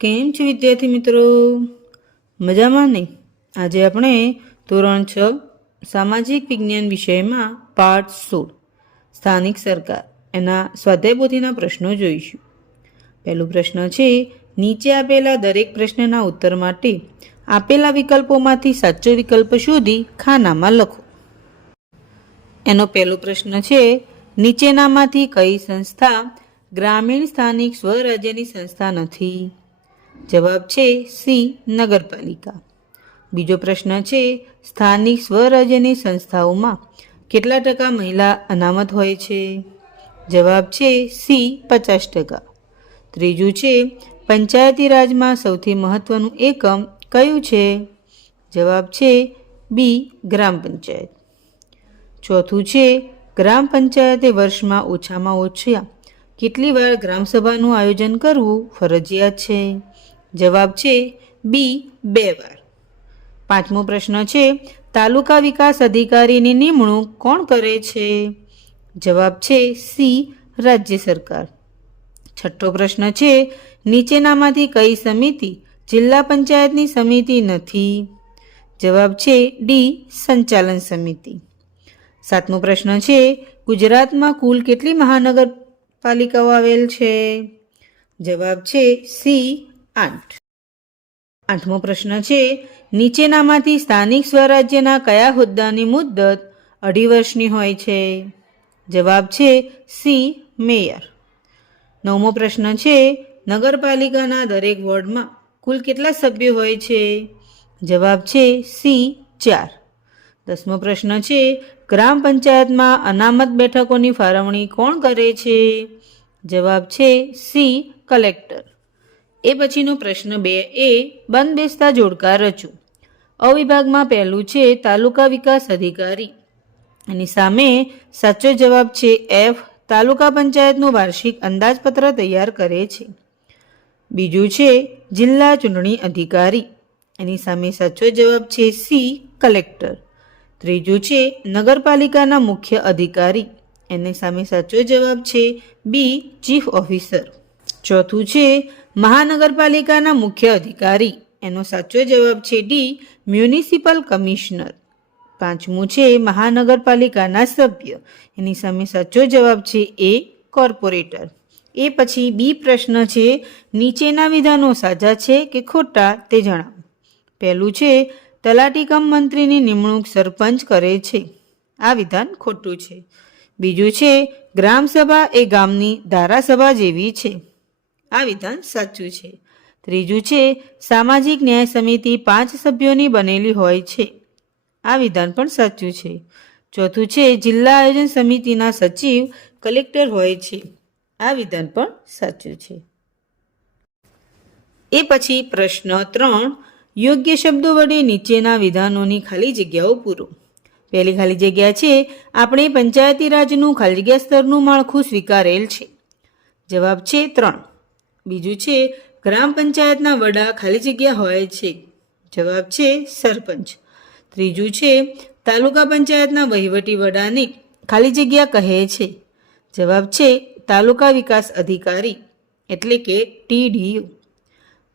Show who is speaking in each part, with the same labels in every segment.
Speaker 1: કેમ છે વિદ્યાર્થી મિત્રો? મજામાં નહીં આજે આપણે ધોરણ છ, સામાજિક વિજ્ઞાન વિષયમાં પાઠ સોળ, સ્થાનિક સરકાર, એના સ્વાધ્યાય પ્રશ્નો જોઈશું. પહેલો પ્રશ્ન છે, નીચે આપેલા દરેક પ્રશ્નના ઉત્તર માટે આપેલા વિકલ્પોમાંથી સાચો વિકલ્પ શોધી ખાનામાં લખો. એનો પહેલો પ્રશ્ન છે, નીચેનામાંથી કઈ સંસ્થા ગ્રામીણ સ્થાનિક સ્વરાજ્યની સંસ્થા નથી? જવાબ છે સી, નગરપાલિકા. બીજો પ્રશ્ન છે, સ્થાનિક સ્વરાજ્યની સંસ્થાઓમાં કેટલા ટકા મહિલા અનામત હોય છે? જવાબ છે સી, પચાસ ટકા. ત્રીજું છે, પંચાયતી રાજમાં સૌથી મહત્વનું એકમ કયું છે? જવાબ છે બી, ગ્રામ પંચાયત. ચોથું છે, ગ્રામ પંચાયતે વર્ષમાં ઓછામાં ઓછા કેટલી વાર ગ્રામસભાનું આયોજન કરવું ફરજિયાત છે? જવાબ છે બી, બે વાર. પાંચમો પ્રશ્ન છે, તાલુકા વિકાસ અધિકારીની નિમણૂક કોણ કરે છે? જવાબ છે સી, રાજ્ય સરકાર. છઠ્ઠો પ્રશ્ન છે, નીચેનામાંથી કઈ સમિતિ જિલ્લા પંચાયતની સમિતિ નથી? જવાબ છે ડી, સંચાલન સમિતિ. સાતમો પ્રશ્ન છે, ગુજરાતમાં કુલ કેટલી મહાનગરપાલિકાઓ આવેલ છે? જવાબ છે સી આઠ. આઠમો પ્રશ્ન છે, નીચેનામાંથી સ્થાનિક સ્વરાજ્યના કયા હોદ્દાની મુદ્દત અઢી વર્ષની હોય છે? જવાબ છે, સી, મેયર. નવમો પ્રશ્ન છે, નગરપાલિકાના દરેક વોર્ડમાં કુલ કેટલા સભ્યો હોય છે? જવાબ છે, સી, ચાર. દસમો પ્રશ્ન છે, ગ્રામ પંચાયતમાં અનામત બેઠકોની ફાળવણી કોણ કરે છે? જવાબ છે, સી, કલેક્ટર. એ પછીનો પ્રશ્ન બે એ બંધ બેસતા જોડકા રચો અવિભાગમાં પહેલું છે તાલુકા વિકાસ અધિકારી. એની સામે સાચો જવાબ છે એફ, તાલુકા પંચાયતનું વાર્ષિક અંદાજપત્ર તૈયાર કરે છે. બીજું છે જિલ્લા ચૂંટણી અધિકારી. એની સામે સાચો જવાબ છે સી, કલેક્ટર. ત્રીજું છે નગરપાલિકાના મુખ્ય અધિકારી. એની સામે સાચો જવાબ છે બી, ચીફ ઓફિસર. ચોથું છે મહાનગરપાલિકાના મુખ્ય અધિકારી. એનો સાચો જવાબ છે ડી, મ્યુનિસિપલ કમિશનર. પાંચમું છે, મહાનગરપાલિકાના સભ્ય. એની સામે સાચો જવાબ છે એ, કોર્પોરેટર. એ પછી બી પ્રશ્ન છે, નીચેના વિધાનો સાચા છે કે ખોટા તે જણાવો. પહેલું છે, તલાટી કમ મંત્રીની નિમણૂક સરપંચ કરે છે. આ વિધાન ખોટું છે. બીજું છે, ગ્રામસભા એ ગામની ધારાસભા જેવી છે. આ વિધાન સાચું છે. ત્રીજું છે, સામાજિક ન્યાય સમિતિ પાંચ સભ્યોની બનેલી હોય છે. આ વિધાન પણ સાચું છે. ચોથું છે, જિલ્લા આયોજન સમિતિના સચિવ, કલેક્ટર હોય છે. આ વિધાન પણ સાચું છે. એ પછી પ્રશ્ન ત્રણ, યોગ્ય શબ્દો વડે નીચેના વિધાનોની ખાલી જગ્યાઓ પૂરો. પહેલી ખાલી જગ્યા છે, આપણે પંચાયતી રાજનું ખાલી જગ્યા સ્તરનું માળખું સ્વીકારેલ છે. જવાબ છે ત્રણ. બીજું છે, ગ્રામ પંચાયતના વડા ખાલી જગ્યા હોય છે. જવાબ છે, સરપંચ. ત્રીજું છે, તાલુકા પંચાયતના વહીવટી વડાને ખાલી જગ્યા કહે છે. જવાબ છે, તાલુકા વિકાસ અધિકારી, એટલે કે ટીડીયુ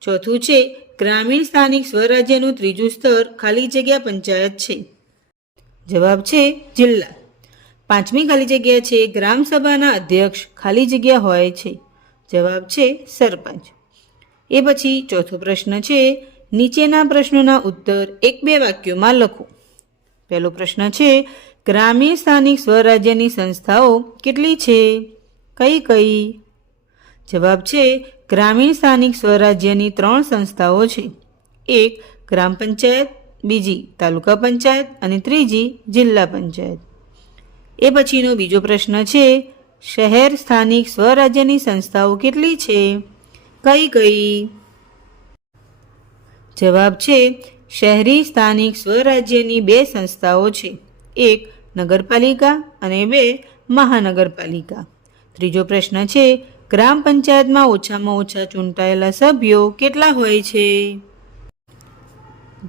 Speaker 1: ચોથું છે, ગ્રામીણ સ્થાનિક સ્વરાજ્યનું ત્રીજું સ્તર ખાલી જગ્યા પંચાયત છે. જવાબ છે, જિલ્લા. પાંચમી ખાલી જગ્યા છે, ગ્રામસભાના અધ્યક્ષ ખાલી જગ્યા હોય છે. જવાબ છે સરપંચ. એ પછી ચોથો પ્રશ્ન છે, નીચેના પ્રશ્નોના ઉત્તર એક બે વાક્યોમાં લખો. પહેલો પ્રશ્ન છે, ગ્રામીણ સ્થાનિક સ્વરાજ્યની સંસ્થાઓ કેટલી છે? કઈ કઈ? જવાબ છે, ગ્રામીણ સ્થાનિક સ્વરાજ્યની ત્રણ સંસ્થાઓ છે. એક, ગ્રામ પંચાયત, બીજી તાલુકા પંચાયત અને ત્રીજી જિલ્લા પંચાયત. એ પછીનો બીજો પ્રશ્ન છે શહેર સ્થાનિક સ્વરાજ્યની સંસ્થાઓ કેટલી છે? કઈ કઈ? જવાબ છે, શહેરી સ્થાનિક સ્વરાજ્યની બે સંસ્થાઓ છે. એક નગરપાલિકા અને બે મહાનગરપાલિકા. ત્રીજો પ્રશ્ન છે, ગ્રામ પંચાયતમાં ઓછામાં ઓછા ચૂંટાયેલા સભ્યો કેટલા હોય છે?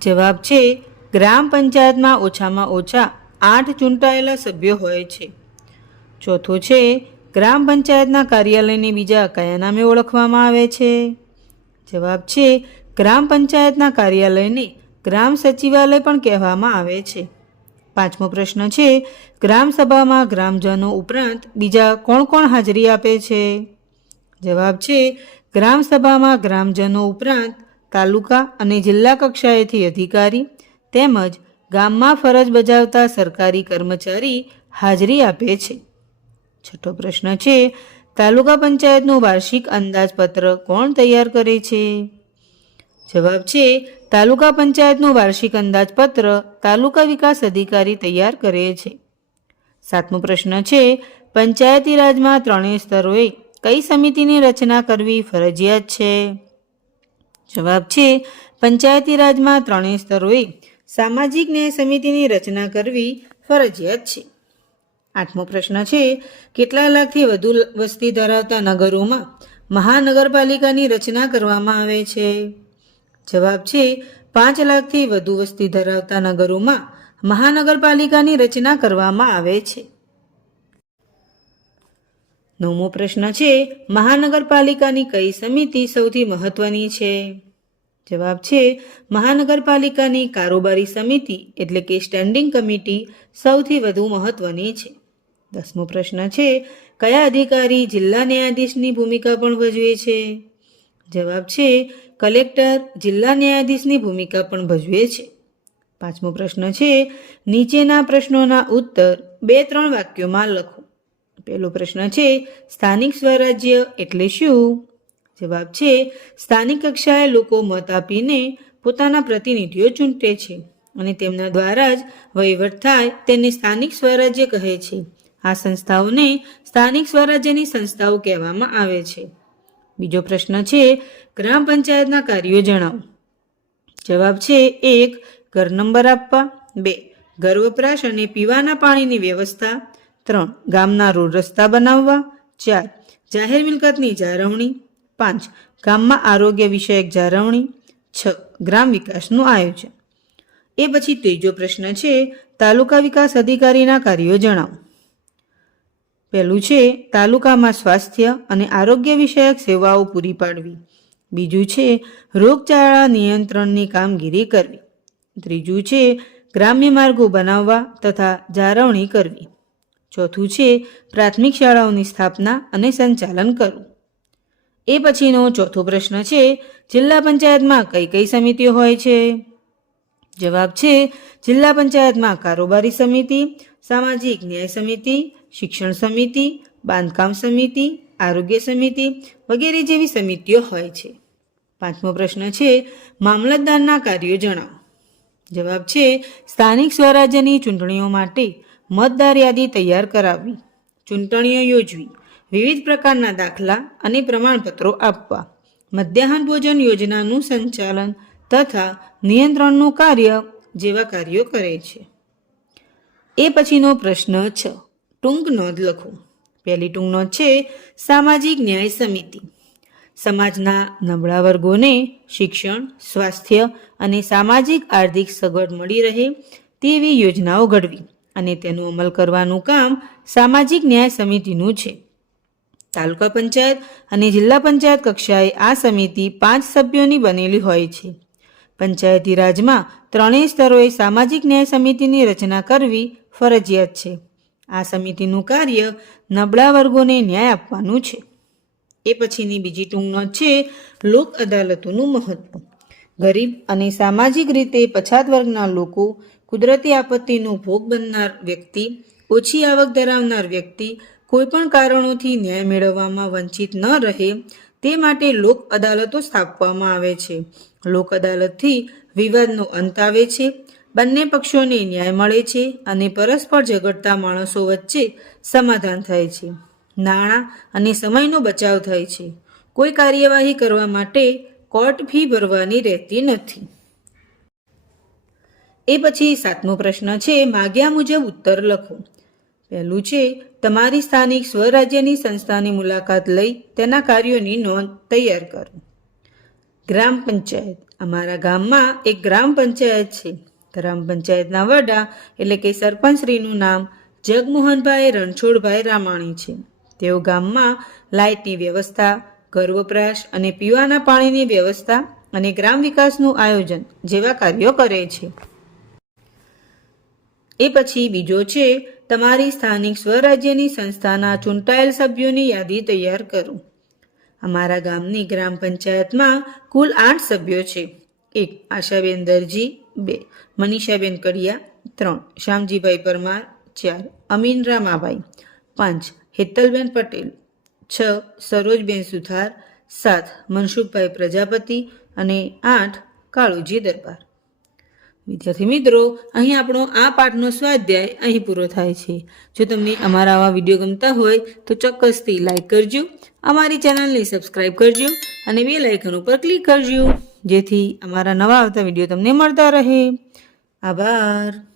Speaker 1: જવાબ છે, ગ્રામ પંચાયતમાં ઓછામાં ઓછા આઠ ચૂંટાયેલા સભ્યો હોય છે. ચોથું છે, ગ્રામ પંચાયતના કાર્યાલયને બીજા કયા નામે ઓળખવામાં આવે છે? જવાબ છે, ગ્રામ પંચાયતના કાર્યાલયને ગ્રામ સચિવાલય પણ કહેવામાં આવે છે. પાંચમો પ્રશ્ન છે, ગ્રામ સભામાં ગ્રામજનો ઉપરાંત બીજા કોણ કોણ હાજરી આપે છે? જવાબ છે, ગ્રામ સભામાં ગ્રામજનો ઉપરાંત તાલુકા અને જિલ્લા કક્ષાએથી અધિકારી તેમજ ગામમાં ફરજ બજાવતા સરકારી કર્મચારી હાજરી આપે છે. છઠ્ઠો પ્રશ્ન છે, તાલુકા પંચાયતનું વાર્ષિક અંદાજપત્ર કોણ તૈયાર કરે છે? જવાબ છે, તાલુકા પંચાયતનું વાર્ષિક અંદાજપત્ર તાલુકા વિકાસ અધિકારી તૈયાર કરે છે. સાતમો પ્રશ્ન છે, પંચાયતી રાજમાં ત્રણેય સ્તરોએ કઈ સમિતિની રચના કરવી ફરજિયાત છે? જવાબ છે, પંચાયતી રાજમાં ત્રણેય સ્તરોએ સામાજિક ન્યાય સમિતિની રચના કરવી ફરજિયાત છે. આઠમો પ્રશ્ન છે, કેટલા લાખથી વધુ વસ્તી ધરાવતા નગરોમાં મહાનગરપાલિકાની રચના કરવામાં આવે છે? જવાબ છે, પાંચ લાખથી વધુ વસ્તી ધરાવતા નગરોમાં મહાનગરપાલિકાની રચના કરવામાં આવે છે. નવમો પ્રશ્ન છે, મહાનગરપાલિકાની કઈ સમિતિ સૌથી મહત્વની છે? જવાબ છે, મહાનગરપાલિકાની કારોબારી સમિતિ એટલે કે સ્ટેન્ડિંગ કમિટી સૌથી વધુ મહત્વની છે. દસમો પ્રશ્ન છે, કયા અધિકારી જિલ્લા ન્યાયાધીશની ભૂમિકા પણ ભજવે છે? જવાબ છે, કલેક્ટર જિલ્લા ન્યાયાધીશની ભૂમિકા પણ ભજવે છે. પાંચમો પ્રશ્ન છે, નીચેના પ્રશ્નોના ઉત્તર બે ત્રણ વાક્યોમાં લખો. પહેલો પ્રશ્ન છે, સ્થાનિક સ્વરાજ્ય એટલે શું? જવાબ છે, સ્થાનિક કક્ષાએ લોકો મત આપીને પોતાના પ્રતિનિધિઓ ચૂંટે છે અને તેમના દ્વારા જ વહીવટ થાય તેને સ્થાનિક સ્વરાજ્ય કહે છે. આ સંસ્થાઓને સ્થાનિક સ્વરાજ્યની સંસ્થાઓ કહેવામાં આવે છે. બીજો પ્રશ્ન છે, ગ્રામ પંચાયતના કાર્યો જણાવો. જવાબ છે, એક, ઘર નંબર આપવા. બે ઘર વપરાશ અને પીવાના પાણીની વ્યવસ્થા. ત્રણ, ગામના રોડ રસ્તા બનાવવા. ચાર, જાહેર મિલકતની જાળવણી. પાંચ, ગામમાં આરોગ્ય વિષયક જાળવણી. છ, ગ્રામ વિકાસનું આયોજન. એ પછી ત્રીજો પ્રશ્ન છે, તાલુકા વિકાસ અધિકારીના કાર્યો જણાવો. પહેલું છે તાલુકામાં સ્વાસ્થ્ય અને આરોગ્ય વિષયક સેવાઓ પૂરી પાડવી. બીજું છે રોગચાળા નિયંત્રણની કામગીરી કરવી. ત્રીજું છે ગ્રામ્ય માર્ગો બનાવવા તથા જાળવણી કરવી. ચોથું છે પ્રાથમિક શાળાઓની સ્થાપના અને સંચાલન કરવું. એ પછીનો ચોથો પ્રશ્ન છે, જિલ્લા પંચાયતમાં કઈ કઈ સમિતિઓ હોય છે? જવાબ છે, જિલ્લા પંચાયતમાં કારોબારી સમિતિ, સામાજિક ન્યાય સમિતિ શિક્ષણ સમિતિ, બાંધકામ સમિતિ, આરોગ્ય સમિતિ વગેરે જેવી સમિતિઓ હોય છે. પાંચમો પ્રશ્ન છે, મામલતદારના કાર્યો જણાવો. જવાબ છે, સ્થાનિક સ્વરાજ્યની ચૂંટણીઓ માટે મતદાર યાદી તૈયાર કરાવવી. ચૂંટણીઓ યોજવી. વિવિધ પ્રકારના દાખલા અને પ્રમાણપત્રો આપવા. મધ્યાહન ભોજન યોજનાનું સંચાલન તથા નિયંત્રણનું કાર્ય જેવા કાર્યો કરે છે. એ પછીનો પ્રશ્ન છ. ટૂંક નોંધ લખો. પહેલી ટૂંક નોંધ છે, સામાજિક ન્યાય સમિતિ. સમાજના નબળા વર્ગોને શિક્ષણ, સ્વાસ્થ્ય અને સામાજિક આર્થિક સગવડ મળી રહે તેવી યોજનાઓ ઘડવી અને તેનો અમલ કરવાનું કામ સામાજિક ન્યાય સમિતિનું છે. તાલુકા પંચાયત અને જિલ્લા પંચાયત કક્ષાએ આ સમિતિ પાંચ સભ્યોની બનેલી હોય છે. પંચાયતી રાજમાં ત્રણેય સ્તરોએ સામાજિક ન્યાય સમિતિની રચના કરવી ફરજિયાત છે. આ સમિતિનું કાર્ય નબળા વર્ગોને ન્યાય આપવાનું છે. એ પછીની બીજી ટૂંક નોંધ છે લોક અદાલતોનું મહત્વ. ગરીબ અને સામાજિક રીતે પછાત વર્ગના લોકો કુદરતી આપત્તિનો ભોગ બનનાર વ્યક્તિ, ઓછી આવક ધરાવનાર વ્યક્તિ, કોઈપણ કારણોથી ન્યાય મેળવવામાં વંચિત ન રહે તે માટે લોક અદાલતો સ્થાપવામાં આવે છે. લોક અદાલતથી વિવાદનો અંત આવે છે. બંને પક્ષોને ન્યાય મળે છે અને પરસ્પર ઝઘડતા માણસો વચ્ચે સમાધાન થાય છે. નાણાં અને સમયનો બચાવ થાય છે. કોઈ કાર્યવાહી કરવા માટે કોર્ટ ફી ભરવાની રહેતી નથી. એ પછી સાતમો પ્રશ્ન છે, માગ્યા મુજબ ઉત્તર લખો. પહેલું છે, તમારી સ્થાનિક સ્વરાજ્યની સંસ્થાની મુલાકાત લઈ તેના કાર્યોની નોંધ તૈયાર કરો. ગ્રામ પંચાયત. અમારા ગામમાં એક ગ્રામ પંચાયત છે. ગ્રામ પંચાયતના વડા એટલે કે સરપંચશ્રીનું નામ જગમોહનભાઈ રણછોડભાઈ રામાણી છે. તેઓ ગામમાં લાઇટની વ્યવસ્થા ઘર વપરાશ અને પીવાના પાણીની વ્યવસ્થા અને ગ્રામ વિકાસનું આયોજન જેવા કાર્યો કરે છે. એ પછી બીજો છે, તમારી સ્થાનિક સ્વરાજ્યની સંસ્થાના ચૂંટાયેલ સભ્યોની યાદી તૈયાર કરો. અમારા ગામની ગ્રામ પંચાયતમાં કુલ આઠ સભ્યો છે. એક આશાબેન દરજી બે. મનીષાબેન કડિયા ત્રણ. શ્યામજીભાઈ પરમાર, ચાર. અમીન રામાભાઈ, પાંચ. હેતલબેન પટેલ, છ. સરોજબેન સુથાર, સાત. મનસુખભાઈ પ્રજાપતિ અને આઠ. કાળુજી દરબાર. વિદ્યાર્થી મિત્રો, અહીં આપણો આ પાઠનો સ્વાધ્યાય અહીં પૂરો થાય છે. જો તમને અમારા આવા વીડિયો ગમતા હોય, તો ચોક્કસથી લાઇક કરજો, અમારી ચેનલને સબસ્ક્રાઇબ કરજો અને બે લાઇકન ઉપર ક્લિક કરજો, જેથી અમારા નવા આવતા વીડિયો તમને મળતા રહે. આભાર.